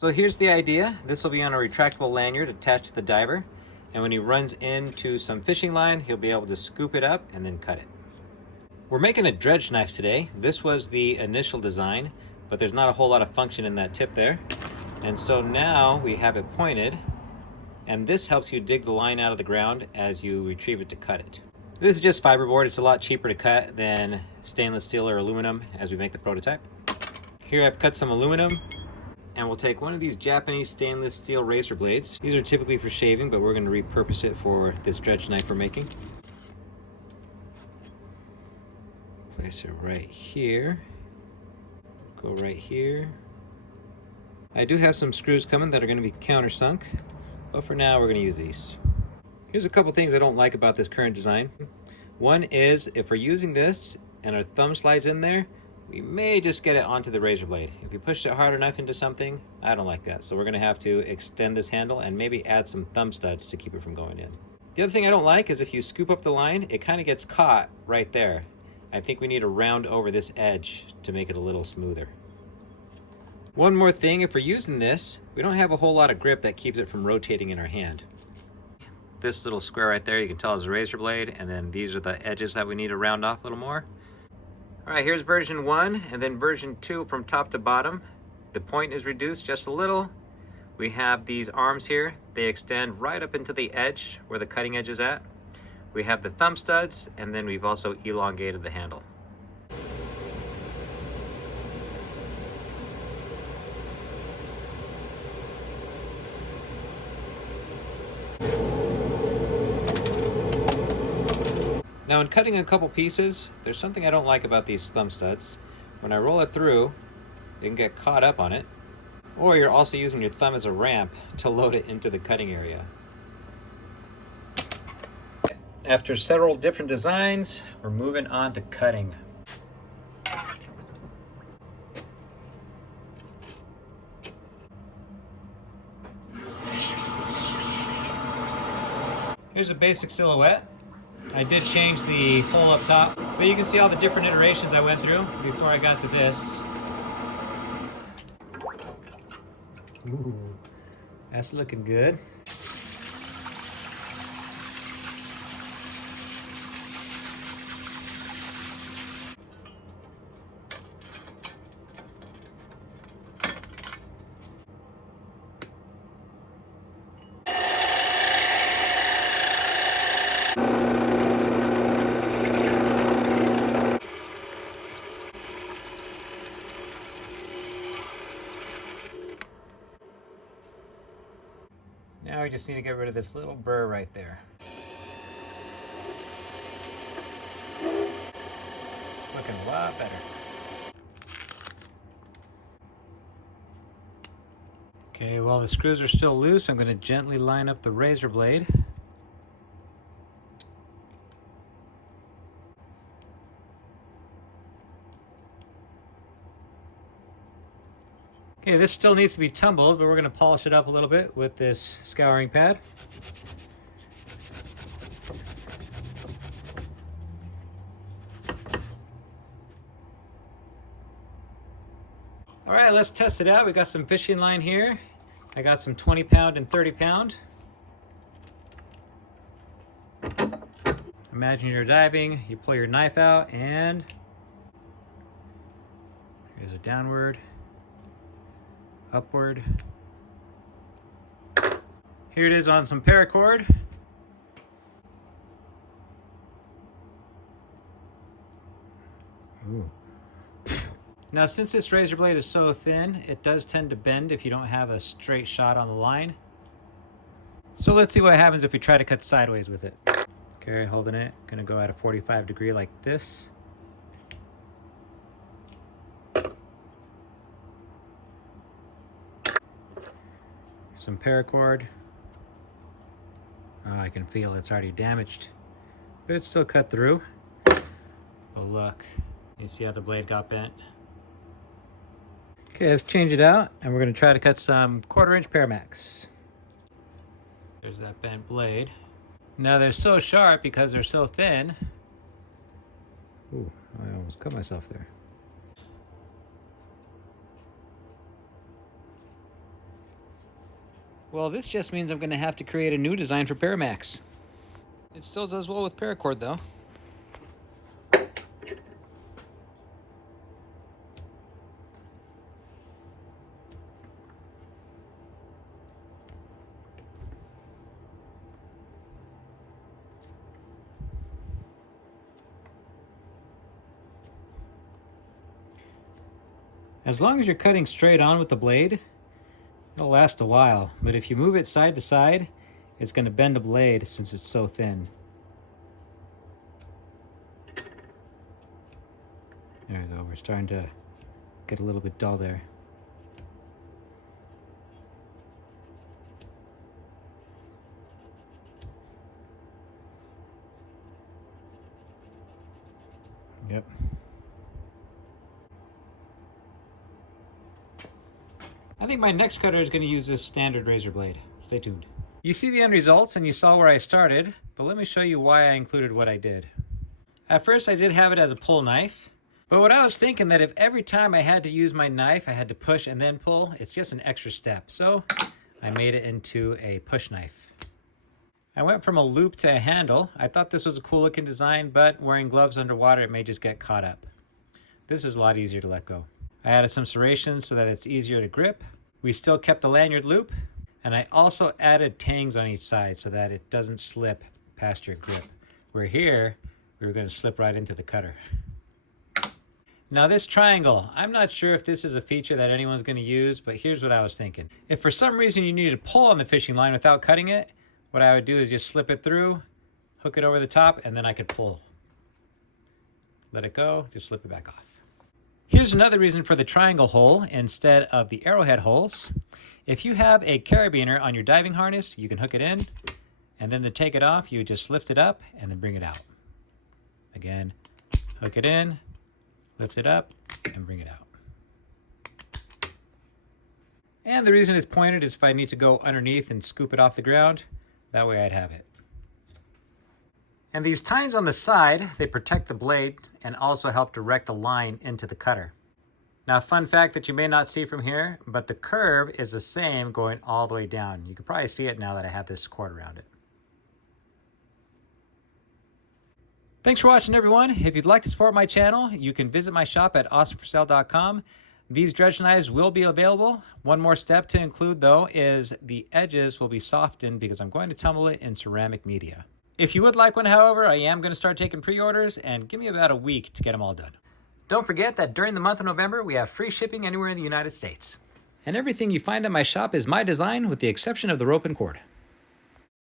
So here's the idea. This will be on a retractable lanyard attached to the diver, and when he runs into some fishing line, he'll be able to scoop it up and then cut it. We're making a dredge knife today. This was the initial design, but there's not a whole lot of function in that tip there. And so now we have it pointed, and this helps you dig the line out of the ground as you retrieve it to cut it. This is just fiberboard. It's a lot cheaper to cut than stainless steel or aluminum as we make the prototype. Here I've cut some aluminum, and we'll take one of these Japanese stainless steel razor blades. These are typically for shaving, but we're going to repurpose it for this dredge knife we're making. Place it right here. Go right here. I do have some screws coming that are going to be countersunk, but for now we're going to use these. Here's a couple things I don't like about this current design. One is if we're using this and our thumb slides in there, we may just get it onto the razor blade. If you push it hard enough into something, I don't like that. So we're gonna have to extend this handle and maybe add some thumb studs to keep it from going in. The other thing I don't like is if you scoop up the line, it kind of gets caught right there. I think we need to round over this edge to make it a little smoother. One more thing, if we're using this, we don't have a whole lot of grip that keeps it from rotating in our hand. This little square right there, you can tell is a razor blade, and then these are the edges that we need to round off a little more. All right, here's version 1 and then version 2 from top to bottom. The point is reduced just a little. We have these arms here. They extend right up into the edge where the cutting edge is at. We have the thumb studs, and then we've also elongated the handle. Now in cutting a couple pieces, there's something I don't like about these thumb studs. When I roll it through, you can get caught up on it, or you're also using your thumb as a ramp to load it into the cutting area. After several different designs, we're moving on to cutting. Here's a basic silhouette. I did change the hole up top, but you can see all the different iterations I went through before I got to this. Ooh, that's looking good. Now we just need to get rid of this little burr right there. It's looking a lot better. Okay, while the screws are still loose, I'm going to gently line up the razor blade. Okay, this still needs to be tumbled, but we're going to polish it up a little bit with this scouring pad. All right, let's test it out. We got some fishing line here. I got some 20-pound and 30-pound. Imagine you're diving, you pull your knife out, and here's a downward, upward. Here it is on some paracord. Ooh. Now, since this razor blade is so thin, it does tend to bend if you don't have a straight shot on the line. So let's see what happens if we try to cut sideways with it. Okay, holding it, gonna go at a 45 degree like this. Some paracord. Oh, I can feel it's already damaged, but it's still cut through. Oh look, you see how the blade got bent? Okay, let's change it out, and we're gonna try to cut some 1/4-inch Paramax. There's that bent blade. Now they're so sharp because they're so thin. Ooh, I almost cut myself there. Well, this just means I'm going to have to create a new design for Paramax. It still does well with paracord though. As long as you're cutting straight on with the blade, it'll last a while. But if you move it side to side, it's going to bend the blade since it's so thin. There we go. We're starting to get a little bit dull there. Yep. I think my next cutter is going to use this standard razor blade. Stay tuned. You see the end results and you saw where I started, but let me show you why I included what I did. At first I did have it as a pull knife, but what I was thinking that if every time I had to use my knife I had to push and then pull, it's just an extra step. So I made it into a push knife. I went from a loop to a handle. I thought this was a cool looking design, but wearing gloves underwater it may just get caught up. This is a lot easier to let go. I added some serrations so that it's easier to grip. We still kept the lanyard loop, and I also added tangs on each side so that it doesn't slip past your grip. Where here, we were going to slip right into the cutter. Now this triangle, I'm not sure if this is a feature that anyone's going to use, but here's what I was thinking. If for some reason you needed to pull on the fishing line without cutting it, what I would do is just slip it through, hook it over the top, and then I could pull. Let it go, just slip it back off. Here's another reason for the triangle hole instead of the arrowhead holes. If you have a carabiner on your diving harness, you can hook it in, and then to take it off, you just lift it up and then bring it out. Again, hook it in, lift it up, and bring it out. And the reason it's pointed is if I need to go underneath and scoop it off the ground, that way I'd have it. And these tines on the side, they protect the blade and also help direct the line into the cutter. Now, a fun fact that you may not see from here, but the curve is the same going all the way down. You can probably see it now that I have this cord around it. Thanks for watching, everyone. If you'd like to support my channel, you can visit my shop at awesomeforsale.com. These dredge knives will be available. One more step to include, though, is the edges will be softened because I'm going to tumble it in ceramic media. If you would like one, however, I am going to start taking pre-orders, and give me about a week to get them all done. Don't forget that during the month of November, we have free shipping anywhere in the United States. And everything you find at my shop is my design with the exception of the rope and cord.